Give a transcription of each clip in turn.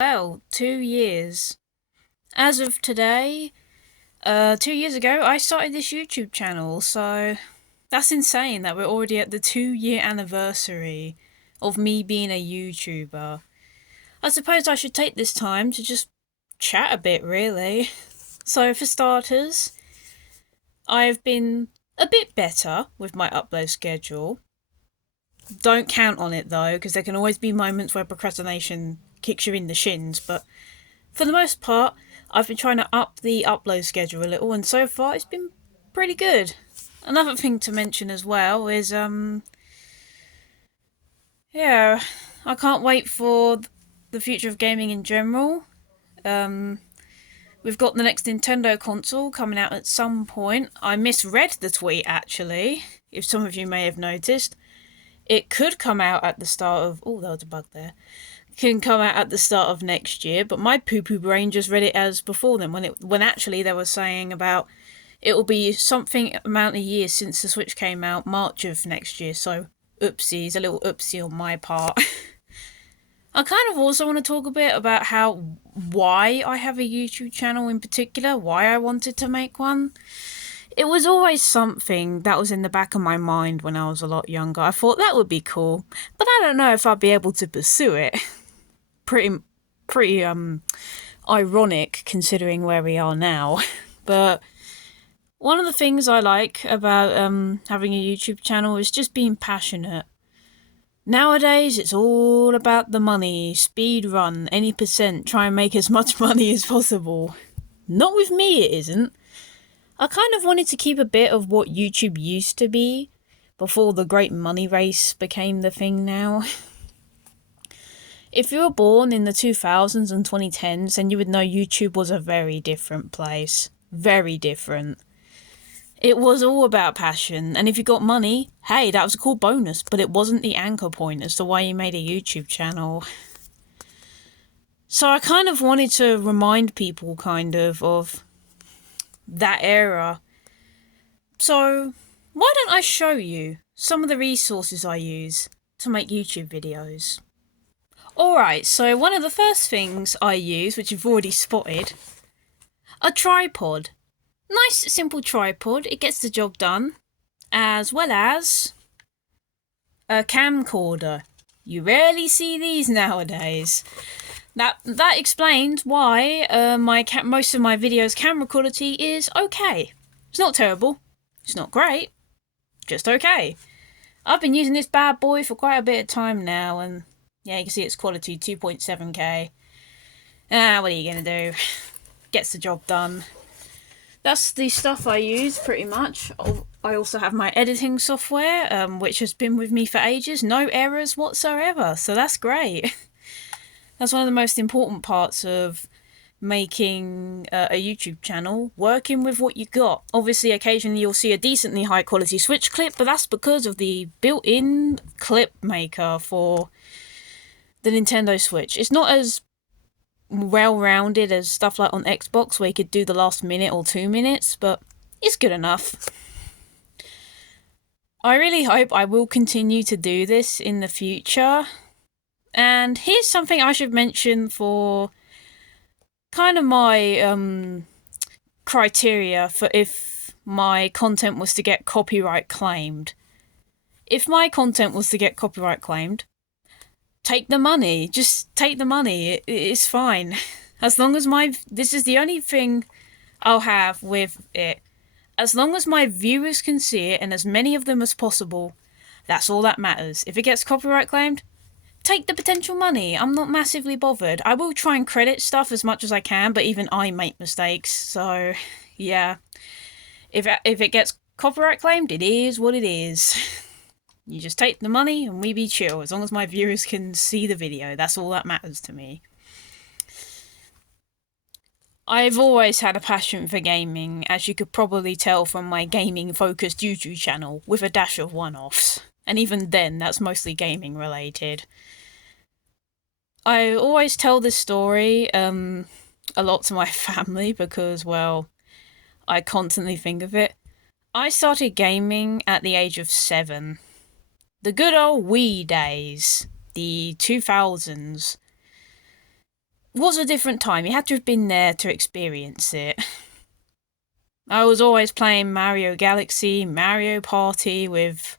Well, 2 years. As of today, 2 years ago, I started this YouTube channel, so that's insane that we're already at the 2 year anniversary of me being a YouTuber. I suppose I should take this time to just chat a bit, really. So, for starters, I've been a bit better with my upload schedule. Don't count on it though, because there can always be moments where procrastination kicks you in the shins, but for the most part, I've been trying to up the upload schedule a little, and so far it's been pretty good. Another thing to mention as well is, yeah, I can't wait for the future of gaming in general. Um, we've got the next Nintendo console coming out at some point. I misread the tweet actually, if some of you may have noticed. It could come out at the start of. Oh, there was a bug there. Can come out at the start of next year, but my poo-poo brain just read it as before then, when actually they were saying about it will be something amount of years since the Switch came out, March of next year. So oopsies, a little oopsie on my part. I kind of also want to talk a bit about why I have a YouTube channel in particular, why I wanted to make one. It was always something that was in the back of my mind when I was a lot younger. I thought that would be cool, but I don't know if I'd be able to pursue it. Pretty ironic considering where we are now. But one of the things I like about having a YouTube channel is just being passionate. Nowadays, it's all about the money, speed run, any percent, try and make as much money as possible. Not with me, it isn't. I kind of wanted to keep a bit of what YouTube used to be before the great money race became the thing now. If you were born in the 2000s and 2010s, then you would know YouTube was a very different place. Very different. It was all about passion, and if you got money, hey, that was a cool bonus, but it wasn't the anchor point as to why you made a YouTube channel. So I kind of wanted to remind people, of that era. So why don't I show you some of the resources I use to make YouTube videos? Alright, so one of the first things I use, which you've already spotted, a tripod. Nice simple tripod, it gets the job done. As well as a camcorder. You rarely see these nowadays. That explains why most of my videos' camera quality is okay. It's not terrible. It's not great. Just okay. I've been using this bad boy for quite a bit of time now, and yeah, you can see its quality 2.7K. What are you gonna do? Gets the job done. That's the stuff I use pretty much. I also have my editing software, which has been with me for ages. No errors whatsoever, so that's great. That's one of the most important parts of making a YouTube channel, working with what you got. Obviously, occasionally you'll see a decently high quality Switch clip, but that's because of the built-in clip maker for the Nintendo Switch. It's not as well-rounded as stuff like on Xbox, where you could do the last minute or 2 minutes, but it's good enough. I really hope I will continue to do this in the future. And here's something I should mention for kind of my criteria for if my content was to get copyright claimed. If my content was to get copyright claimed, take the money. Just take the money. It's fine. As long as this is the only thing I'll have with it. As long as my viewers can see it, and as many of them as possible, that's all that matters. If it gets copyright claimed, take the potential money. I'm not massively bothered. I will try and credit stuff as much as I can, but even I make mistakes. So, yeah. If it gets copyright claimed, it is what it is. You just take the money and we be chill. As long as my viewers can see the video, that's all that matters to me. I've always had a passion for gaming, as you could probably tell from my gaming-focused YouTube channel, with a dash of one-offs. And even then, that's mostly gaming related. I always tell this story a lot to my family because, well, I constantly think of it. I started gaming at the age of 7. The good old Wii days. The 2000s. was a different time. You had to have been there to experience it. I was always playing Mario Galaxy, Mario Party with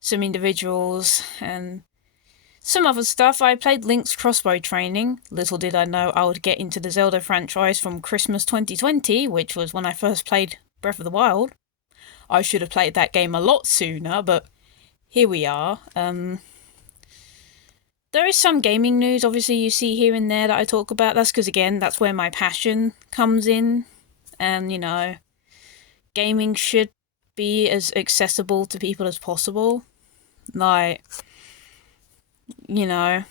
some individuals, and some other stuff. I played Link's Crossbow Training. Little did I know I would get into the Zelda franchise from Christmas 2020, which was when I first played Breath of the Wild. I should have played that game a lot sooner, but here we are. There is some gaming news, obviously, you see here and there that I talk about. That's because, again, that's where my passion comes in. And, you know, gaming should be as accessible to people as possible. Like, you know,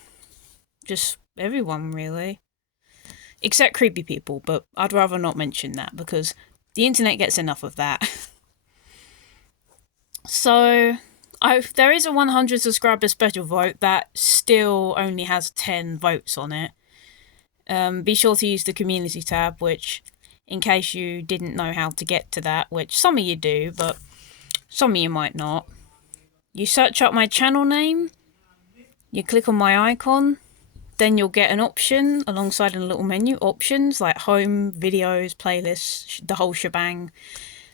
just everyone, really. Except creepy people, but I'd rather not mention that because the internet gets enough of that. So, there is a 100 subscriber special vote that still only has 10 votes on it. Be sure to use the community tab, which, in case you didn't know how to get to that, which some of you do, but some of you might not. You search up my channel name, you click on my icon, then you'll get an option alongside a little menu, options like home, videos, playlists, the whole shebang.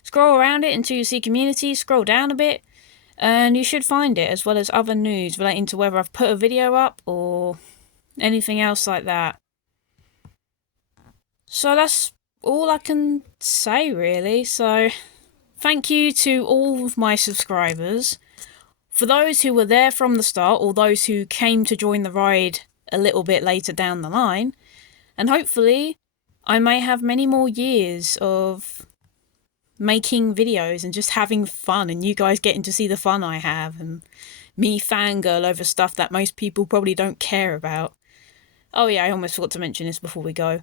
Scroll around it until you see community, scroll down a bit, and you should find it, as well as other news relating to whether I've put a video up or anything else like that. So that's all I can say, really. So thank you to all of my subscribers. For those who were there from the start, or those who came to join the ride a little bit later down the line, and hopefully I may have many more years of making videos and just having fun, and you guys getting to see the fun I have, and me fangirl over stuff that most people probably don't care about. Oh yeah, I almost forgot to mention this before we go.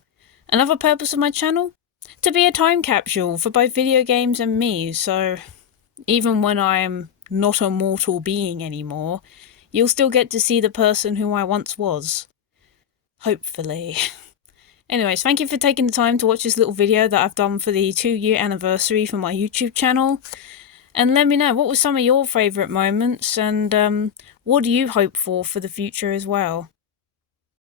Another purpose of my channel? To be a time capsule for both video games and me, so even when I am not a mortal being anymore, you'll still get to see the person who I once was. Hopefully. Anyways, thank you for taking the time to watch this little video that I've done for the 2-year anniversary for my YouTube channel. And let me know, what were some of your favourite moments, and what do you hope for the future as well?